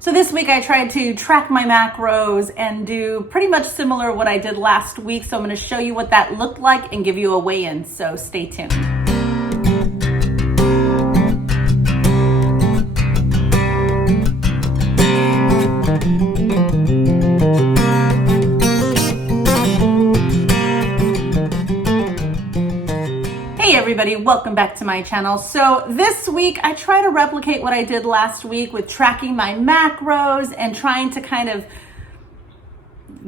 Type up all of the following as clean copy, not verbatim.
So this week I tried to track my macros and do pretty much similar what I did last week. So I'm going to show you what that looked like and give you a weigh-in. So stay tuned. Hey everybody, welcome back to my channel. So this week I try to replicate what I did last week with tracking my macros and trying to kind of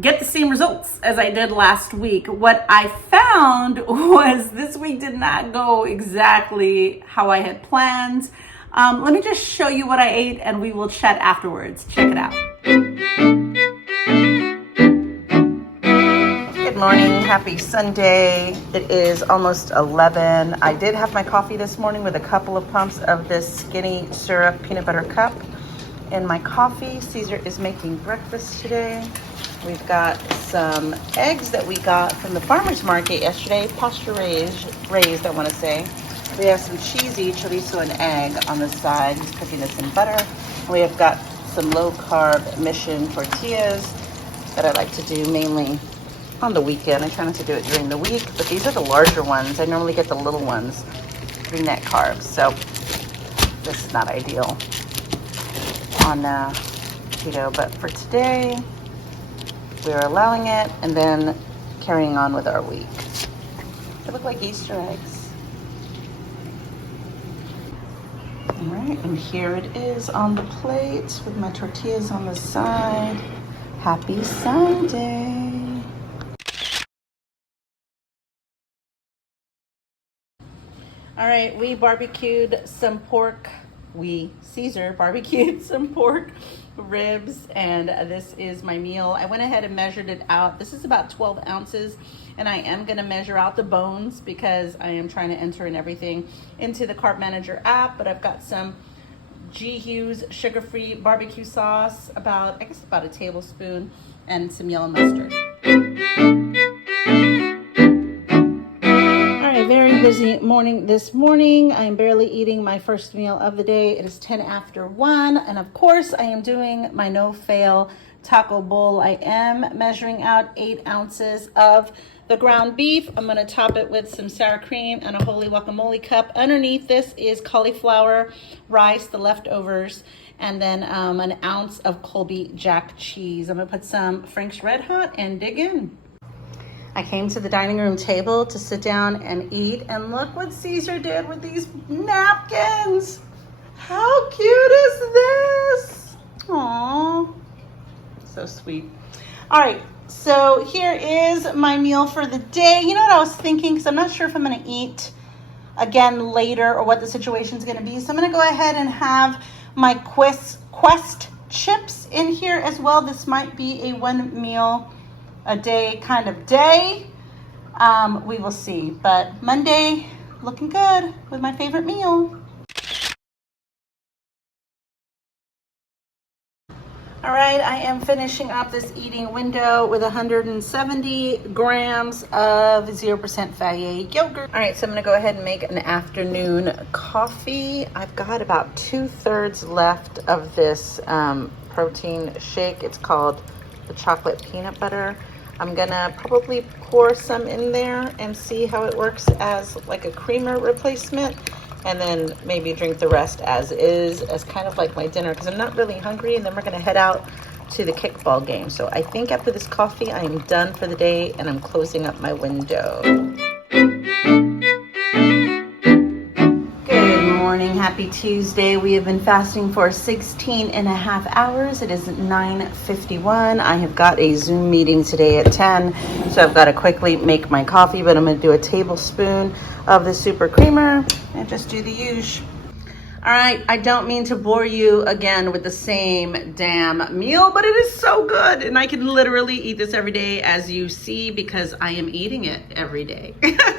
get the same results as I did last week. What I found was this week did not go exactly how I had planned. Let me just show you what I ate and we will chat afterwards. Check it out. Good morning, happy Sunday. It is almost 11. I did have my coffee this morning with a couple of pumps of this skinny syrup peanut butter cup in my coffee. Caesar is making breakfast today. We've got some eggs that we got from the farmer's market yesterday, pasture raised, I want to say. We have some cheesy chorizo and egg on the side. He's cooking this in butter. We have got some low-carb mission tortillas that I like to do mainly on the weekend. I try not to do it during the week, but these are the larger ones. I normally get the little ones, 3 net carbs, so this is not ideal on keto, but for today, we're allowing it and then carrying on with our week. They look like Easter eggs. All right, and here it is on the plate with my tortillas on the side. Happy Sunday. All right, we barbecued some pork. Caesar barbecued some pork ribs, and this is my meal. I went ahead and measured it out. This is about 12 ounces, and I am gonna measure out the bones because I am trying to enter in everything into the Carb Manager app, but I've got some G. Hughes sugar-free barbecue sauce, about a tablespoon, and some yellow mustard. Very busy morning this morning. I am barely eating my first meal of the day. It is 10 after 1, and of course I am doing my no-fail taco bowl. I am measuring out 8 ounces of the ground beef. I'm going to top it with some sour cream and a holy guacamole cup. Underneath this is cauliflower rice, the leftovers, and then an ounce of Colby Jack cheese. I'm going to put some Frank's Red Hot and dig in. I came to the dining room table to sit down and eat, and look what Caesar did with these napkins. How cute is this? Aww, so sweet. All right, so here is my meal for the day. You know what I was thinking, because I'm not sure if I'm gonna eat again later or what the situation's gonna be. So I'm gonna go ahead and have my Quest chips in here as well. This might be a 1 meal a day kind of day. We will see, but Monday looking good with my favorite meal. All right, I am finishing up this eating window with 170 grams of 0% fatty yogurt. All right, so I'm gonna go ahead and make an afternoon coffee. I've got about 2/3 left of this protein shake. It's called the chocolate peanut butter. I'm gonna probably pour some in there and see how it works as like a creamer replacement, and then maybe drink the rest as is, as kind of like my dinner, because I'm not really hungry, and then we're gonna head out to the kickball game. So I think after this coffee, I am done for the day and I'm closing up my window. Happy Tuesday. We have been fasting for 16 and a half hours. It is 9:51. I have got a Zoom meeting today at 10, so I've got to quickly make my coffee, but I'm going to do a tablespoon of the super creamer and just do the usual. All right, I don't mean to bore you again with the same damn meal, but it is so good, and I can literally eat this every day, as you see, because I am eating it every day.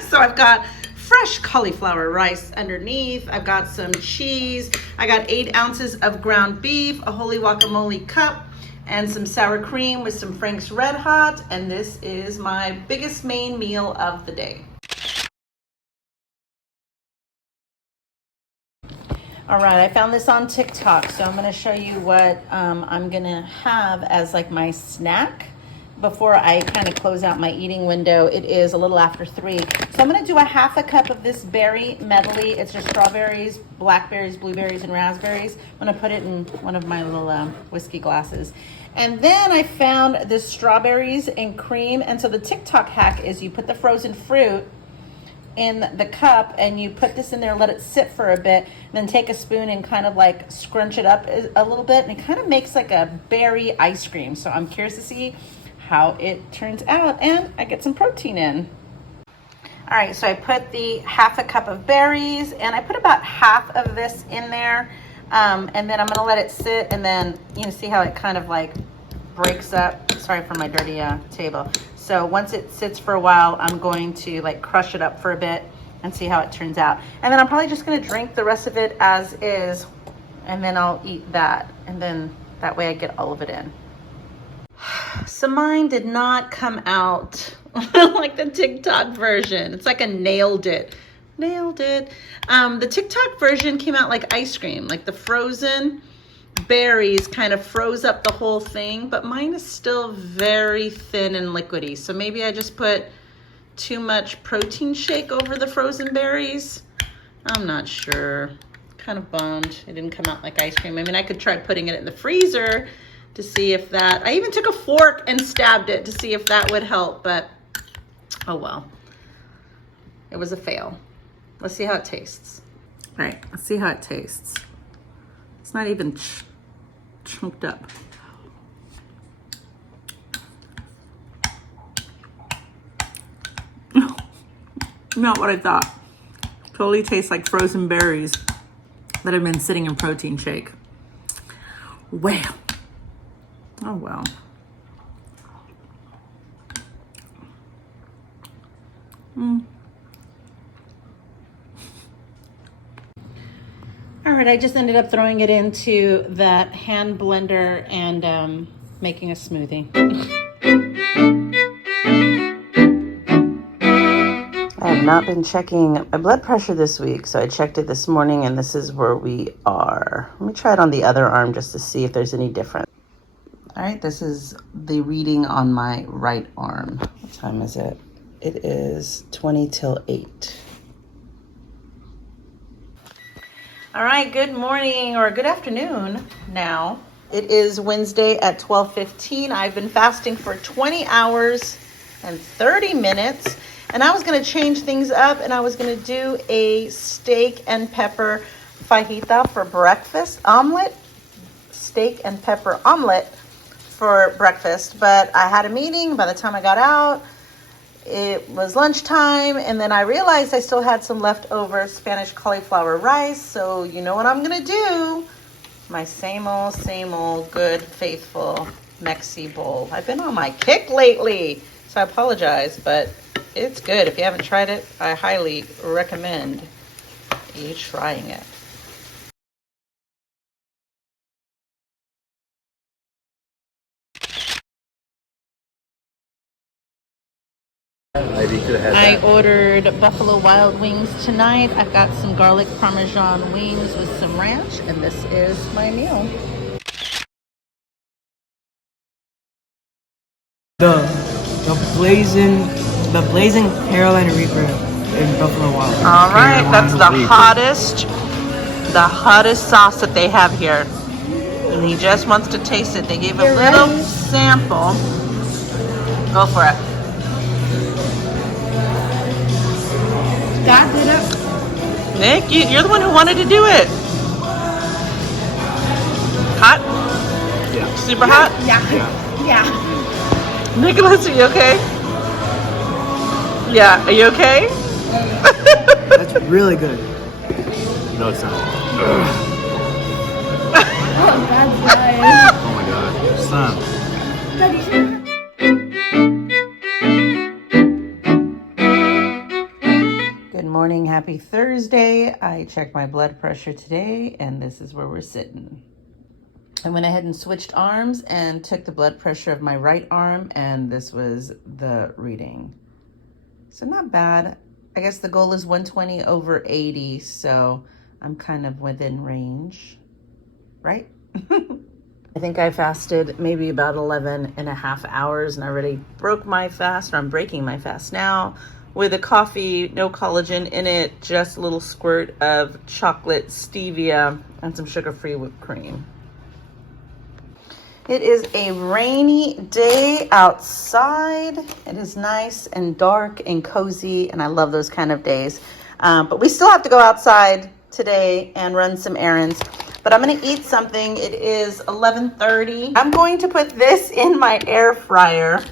So I've got fresh cauliflower rice underneath. I've got some cheese. I got 8 ounces of ground beef, a holy guacamole cup, and some sour cream with some Frank's Red Hot. And this is my biggest main meal of the day. All right, I found this on TikTok, so I'm gonna show you what I'm gonna have as like my snack before I kind of close out my eating window. It is a little after 3. So I'm gonna do a half a cup of this berry medley. It's just strawberries, blackberries, blueberries, and raspberries. I'm gonna put it in one of my little whiskey glasses. And then I found this strawberries and cream. And so the TikTok hack is you put the frozen fruit in the cup and you put this in there, let it sit for a bit, then take a spoon and kind of like scrunch it up a little bit, and it kind of makes like a berry ice cream. So I'm curious to see how it turns out, and I get some protein in. All right, so I put the half a cup of berries and I put about half of this in there, and then I'm gonna let it sit, and then you know, see how it kind of like breaks up. Sorry for my dirty table. So once it sits for a while, I'm going to like crush it up for a bit and see how it turns out. And then I'm probably just gonna drink the rest of it as is, and then I'll eat that. And then that way I get all of it in. So mine did not come out like the TikTok version. It's like a nailed it. Nailed it. The TikTok version came out like ice cream, like the frozen berries kind of froze up the whole thing, but mine is still very thin and liquidy. So maybe I just put too much protein shake over the frozen berries. I'm not sure. Kind of bummed it didn't come out like ice cream. I mean, I could try putting it in the freezer to see if that, I even took a fork and stabbed it to see if that would help, but oh well. It was a fail. Let's see how it tastes. All right, let's see how it tastes. It's not even chunked up. Not what I thought. Totally tastes like frozen berries that have been sitting in protein shake. Well. Oh well. All right, I just ended up throwing it into that hand blender and making a smoothie. I have not been checking my blood pressure this week, so I checked it this morning, and this is where we are. Let me try it on the other arm just to see if there's any difference. All right, this is the reading on my right arm. What time is it? It is 20 till 8. All right, good morning or good afternoon now. It is Wednesday at 12:15. I've been fasting for 20 hours and 30 minutes, and I was gonna change things up, and I was gonna do a steak and pepper fajita for breakfast, omelet, steak and pepper omelet for breakfast, but I had a meeting. By the time I got out, it was lunchtime, and then I realized I still had some leftover Spanish cauliflower rice, so you know what I'm gonna do? My same old good, faithful Mexi bowl. I've been on my kick lately, so I apologize, but it's good. If you haven't tried it, I highly recommend you trying it. I ordered Buffalo Wild Wings tonight. I've got some garlic Parmesan wings with some ranch, and this is my meal. The blazing Carolina Reaper in Buffalo Wild. All right, that's the hottest sauce that they have here. And he just wants to taste it. They gave a little sample. Go for it. Dad did it. Nick, you're the one who wanted to do it. Hot? Yeah. Super hot? Yeah. Nicholas, are you okay? Yeah, are you okay? That's really good. No, it's not. Oh, Dad's dying. Oh my god. Son. Daddy. Good morning, happy Thursday. I checked my blood pressure today, and this is where we're sitting. I went ahead and switched arms and took the blood pressure of my right arm, and this was the reading. So not bad. I guess the goal is 120/80, so I'm kind of within range, right? I think I fasted maybe about 11 and a half hours, and I already broke my fast, or I'm breaking my fast now with a coffee, no collagen in it, just a little squirt of chocolate stevia and some sugar-free whipped cream. It is a rainy day outside. It is nice and dark and cozy, and I love those kind of days. But we still have to go outside today and run some errands. But I'm gonna eat something. It is 11:30. I'm going to put this in my air fryer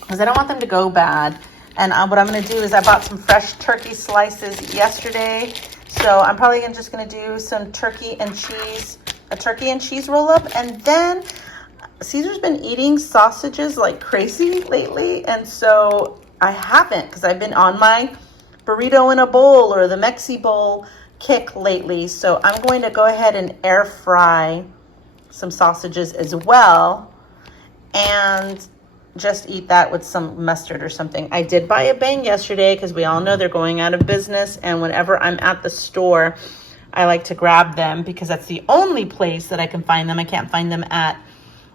because I don't want them to go bad. And what I'm gonna do is I bought some fresh turkey slices yesterday. So I'm probably just gonna do some turkey and cheese, a turkey and cheese roll up. And then Caesar's been eating sausages like crazy lately. And so I haven't, because I've been on my burrito in a bowl or the Mexi bowl kick lately. So I'm going to go ahead and air fry some sausages as well and just eat that with some mustard or something. I did buy a Bang yesterday because we all know they're going out of business, and whenever I'm at the store I like to grab them because that's the only place that I can find them. I can't find them at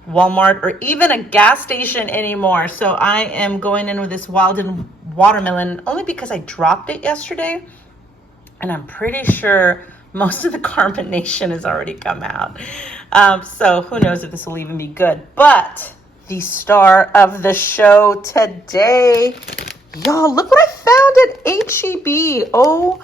Walmart or even a gas station anymore. So I am going in with this Walden watermelon only because I dropped it yesterday. And I'm pretty sure most of the carbonation has already come out. So who knows if this will even be good. But the star of the show today, y'all, look what I found at H-E-B. Oh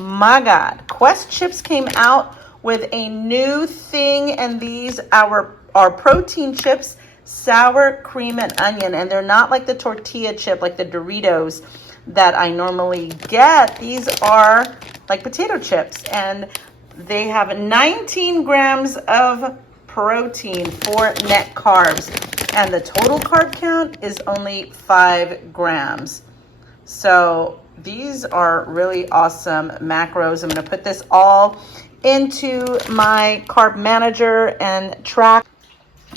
my God. Quest Chips came out with a new thing. And these are protein chips, sour cream and onion. And they're not like the tortilla chip, like the Doritos that I normally get. These are like potato chips, and they have 19 grams of protein, 4 net carbs, and the total carb count is only 5 grams. So these are really awesome macros. I'm going to put this all into my carb manager and track.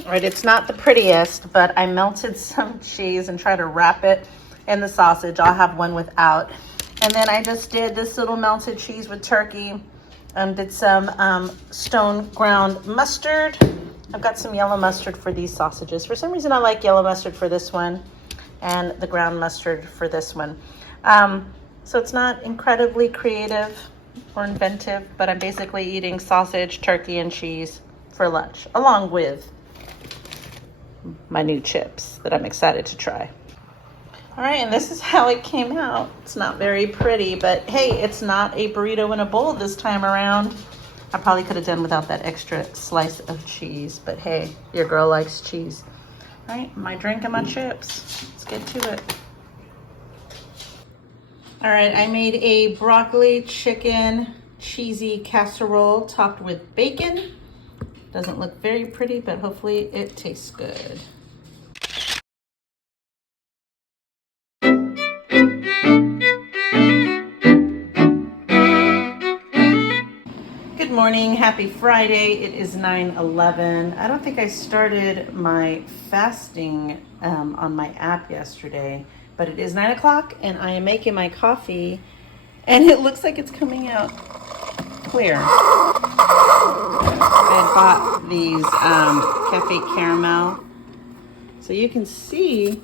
All right, it's not the prettiest, but I melted some cheese and tried to wrap it in the sausage. I'll have one without. And then I just did this little melted cheese with turkey. Did some stone ground mustard. I've got some yellow mustard for these sausages. For some reason, I like yellow mustard for this one and the ground mustard for this one. So it's not incredibly creative or inventive, but I'm basically eating sausage, turkey, and cheese for lunch, along with my new chips that I'm excited to try. All right, and this is how it came out. It's not very pretty, but hey, it's not a burrito in a bowl this time around. I probably could have done without that extra slice of cheese, but hey, your girl likes cheese. All right, my drink and my chips. Let's get to it. All right, I made a broccoli chicken cheesy casserole topped with bacon. Doesn't look very pretty, but hopefully it tastes good. Good morning, happy Friday. It is 9/11. I don't think I started my fasting on my app yesterday, but it is 9 o'clock and I am making my coffee and it looks like it's coming out clear. I had bought these cafe caramel. So you can see,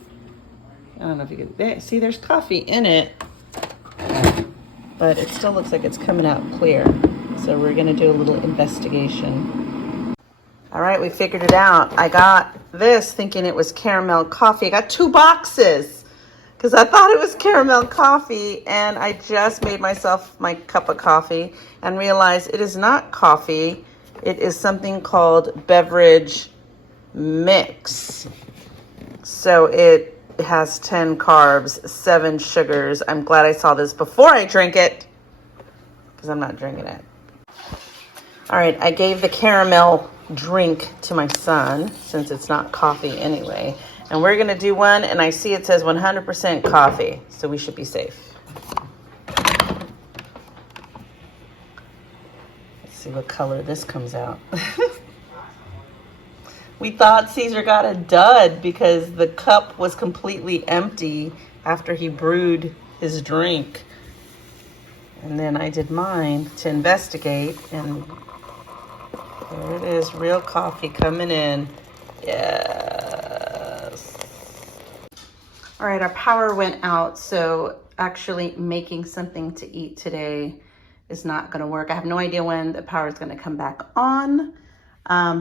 I don't know if you can see, there's coffee in it, but it still looks like it's coming out clear. So we're gonna do a little investigation. All right, we figured it out. I got this thinking it was caramel coffee. I got 2 boxes because I thought it was caramel coffee, and I just made myself my cup of coffee and realized it is not coffee. It is something called beverage mix. So it has 10 carbs, 7 sugars. I'm glad I saw this before I drink it because I'm not drinking it. All right, I gave the caramel drink to my son since it's not coffee anyway. And we're gonna do one, and I see it says 100% coffee, so we should be safe. Let's see what color this comes out. We thought Caesar got a dud because the cup was completely empty after he brewed his drink. And then I did mine to investigate, and there it is, real coffee coming in. Yes. All right, our power went out, so actually making something to eat today is not gonna work. I have no idea when the power is gonna come back on.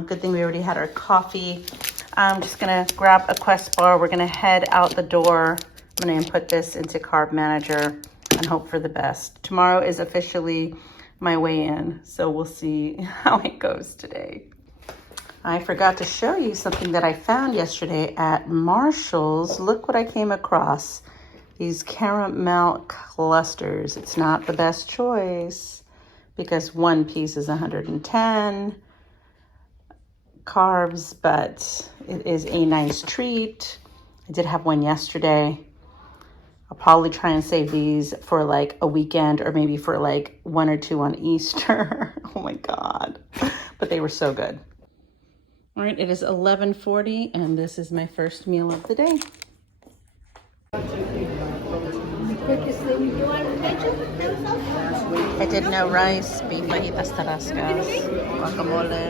Good thing we already had our coffee. I'm just gonna grab a Quest bar. We're gonna head out the door. I'm gonna input this into Carb Manager and hope for the best. Tomorrow is officially my weigh-in, so we'll see how it goes today. I forgot to show you something that I found yesterday at Marshall's. Look what I came across. These caramel clusters. It's not the best choice because one piece is 110 carbs, but it is a nice treat. I did have one yesterday. I'll probably try and save these for like a weekend or maybe for like 1 or 2 on Easter. Oh my God. But they were so good. All right, it is 11:40 and this is my first meal of the day. I did no rice, beef fajitas tarascas, guacamole.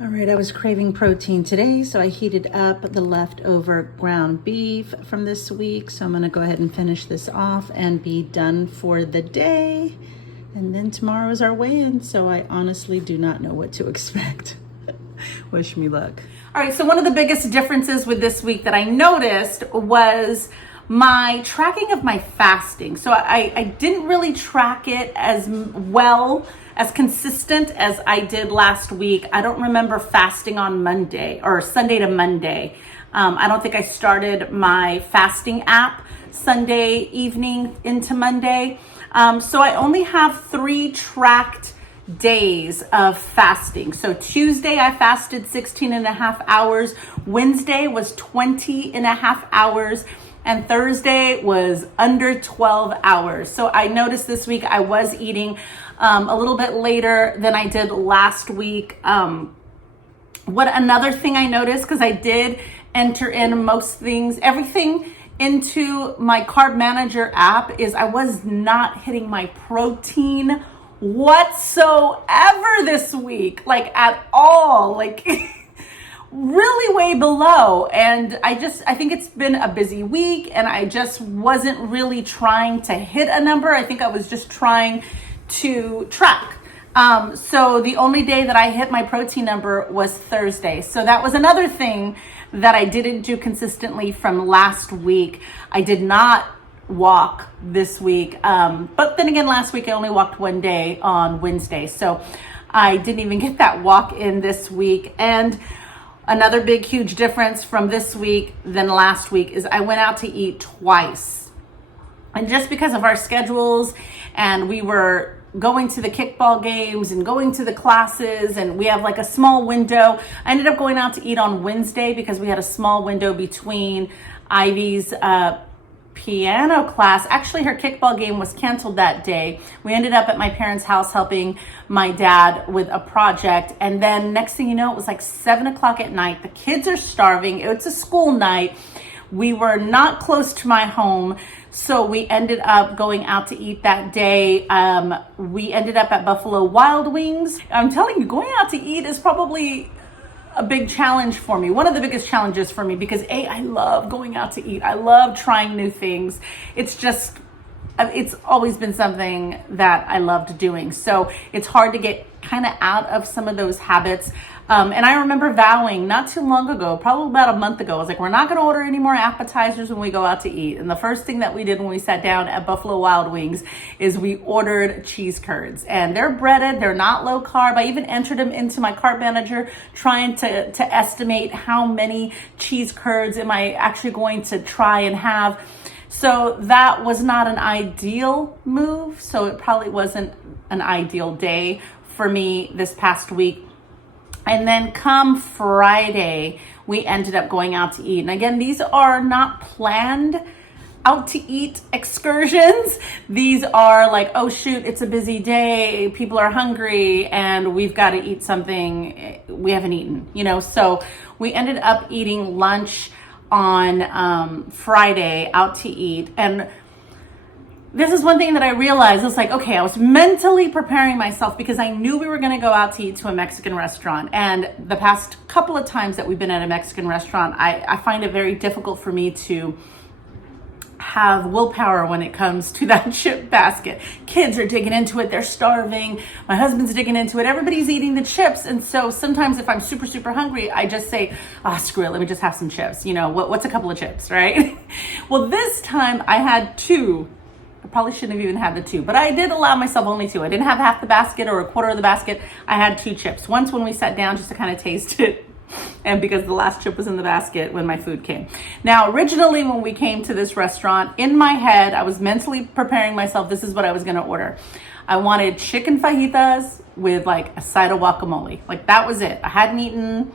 All right, I was craving protein today, so I heated up the leftover ground beef from this week. So I'm gonna go ahead and finish this off and be done for the day. And then tomorrow is our weigh-in, so I honestly do not know what to expect. Wish me luck. All right, so one of the biggest differences with this week that I noticed was my tracking of my fasting. So I didn't really track it as well, as consistent as I did last week. I don't remember fasting on Monday or Sunday to Monday. I don't think I started my fasting app Sunday evening into Monday. So I only have 3 tracked days of fasting. So Tuesday I fasted 16 and a half hours. Wednesday was 20 and a half hours. And Thursday was under 12 hours. So I noticed this week I was eating a little bit later than I did last week. What another thing I noticed, because I did enter in most things, everything into my Carb Manager app, is I was not hitting my protein whatsoever this week, like at all, like really way below. And I think it's been a busy week and I just wasn't really trying to hit a number. I think I was just trying to track. So the only day that I hit my protein number was Thursday. So that was another thing that I didn't do consistently from last week. I did not walk this week. But then again, last week I only walked 1 day on Wednesday. So I didn't even get that walk in this week. And another big, huge difference from this week than last week is I went out to eat twice. And just because of our schedules, and we were going to the kickball games and going to the classes, and we have like a small window. I ended up going out to eat on Wednesday because we had a small window between Ivy's piano class. Actually, her kickball game was canceled that day. We ended up at my parents' house helping my dad with a project. And then next thing you know, it was like 7 o'clock at night. The kids are starving. It's a school night. We were not close to my home. So we ended up going out to eat that day. We ended up at Buffalo Wild Wings. I'm telling you, going out to eat is probably a big challenge for me. One of the biggest challenges for me because I love going out to eat. I love trying new things. It's always been something that I loved doing. So it's hard to get kind of out of some of those habits. And I remember vowing not too long ago, probably about a month ago, I was like, we're not going to order any more appetizers when we go out to eat. And the first thing that we did when we sat down at Buffalo Wild Wings is we ordered cheese curds. And they're breaded, they're not low carb. I even entered them into my Carb Manager trying to estimate how many cheese curds am I actually going to try and have. So that was not an ideal move. So it probably wasn't an ideal day for me this past week. And then come Friday, we ended up going out to eat. And again, these are not planned out to eat excursions. These are like, oh shoot, it's a busy day. People are hungry and we've got to eat something we haven't eaten, So we ended up eating lunch on Friday out to eat. And this is one thing that I realized. It's like, okay, I was mentally preparing myself because I knew we were going to go out to eat to a Mexican restaurant. And the past couple of times that we've been at a Mexican restaurant, I find it very difficult for me to have willpower when it comes to that chip basket. Kids are digging into it. They're starving. My husband's digging into it. Everybody's eating the chips. And so sometimes if I'm super, super hungry, I just say, screw it. Let me just have some chips. You know, what's a couple of chips, right? Well, this time I had 2. I probably shouldn't have even had the 2, but I did allow myself only 2. I didn't have half the basket or a quarter of the basket. I had 2 chips. Once when we sat down just to kind of taste it, and because the last chip was in the basket when my food came. Now, originally when we came to this restaurant, in my head, I was mentally preparing myself. This is what I was going to order. I wanted chicken fajitas with like a side of guacamole. Like that was it. I hadn't eaten,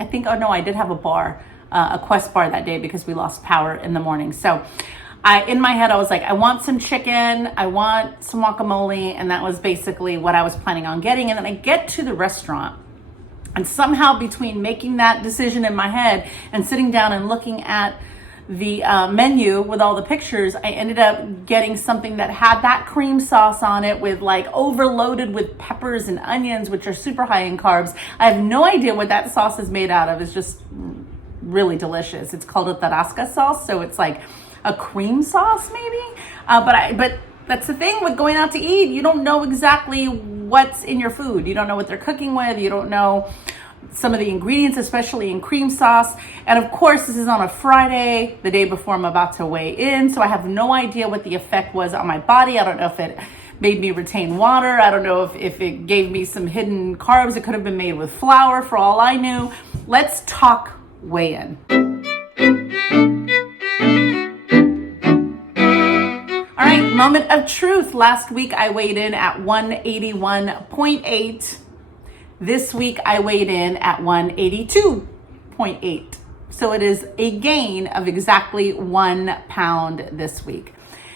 I think, oh no, I did have a bar, a Quest bar that day because we lost power in the morning. So in my head, I was like, I want some chicken, I want some guacamole, and that was basically what I was planning on getting. And then I get to the restaurant, and somehow between making that decision in my head and sitting down and looking at the menu with all the pictures, I ended up getting something that had that cream sauce on it with like overloaded with peppers and onions, which are super high in carbs. I have no idea what that sauce is made out of. It's just really delicious. It's called a tarasca sauce, so it's like a cream sauce maybe. But that's the thing with going out to eat. You don't know exactly what's in your food. You don't know what they're cooking with. You don't know some of the ingredients, especially in cream sauce. And of course, this is on a Friday, the day before I'm about to weigh in. So I have no idea what the effect was on my body. I don't know if it made me retain water. I don't know if it gave me some hidden carbs. It could have been made with flour for all I knew. Let's talk weigh-in. All right, moment of truth. Last week I weighed in at 181.8. This week I weighed in at 182.8. So it is a gain of exactly 1 pound this week.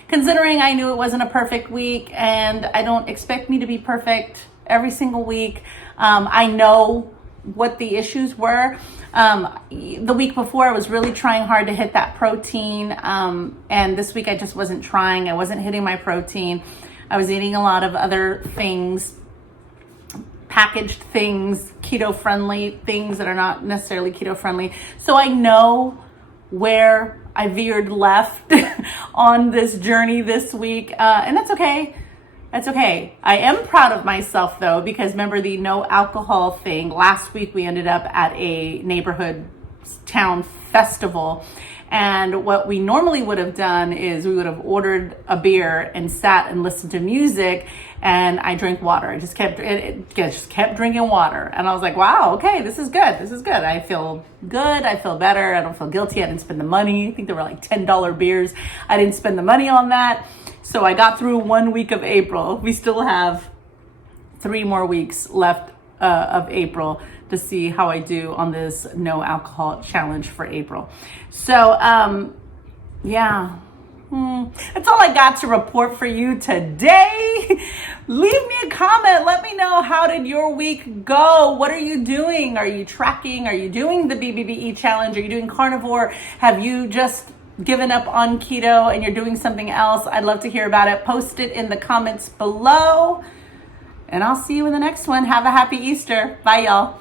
Considering I knew it wasn't a perfect week and I don't expect me to be perfect every single week, I know what the issues were. The week before I was really trying hard to hit that protein, and this week I just wasn't trying. I wasn't hitting my protein. I was eating a lot of other things, packaged things, keto friendly things that are not necessarily keto friendly. So I know where I veered left on this journey this week, and that's okay. That's okay. I am proud of myself though, because remember the no alcohol thing. Last week we ended up at a neighborhood town festival. And what we normally would have done is we would have ordered a beer and sat and listened to music, and I drank water. I just kept drinking water. And I was like, wow, okay, this is good. This is good. I feel good. I feel better. I don't feel guilty. I didn't spend the money. I think there were like $10 beers. I didn't spend the money on that. So I got through 1 week of April. We still have 3 more weeks left of April to see how I do on this no alcohol challenge for April. So, yeah. That's all I got to report for you today. Leave me a comment. Let me know, how did your week go? What are you doing? Are you tracking? Are you doing the BBBE challenge? Are you doing carnivore? Have you just given up on keto and you're doing something else? I'd love to hear about it. Post it in the comments below. And I'll see you in the next one. Have a happy Easter. Bye, y'all.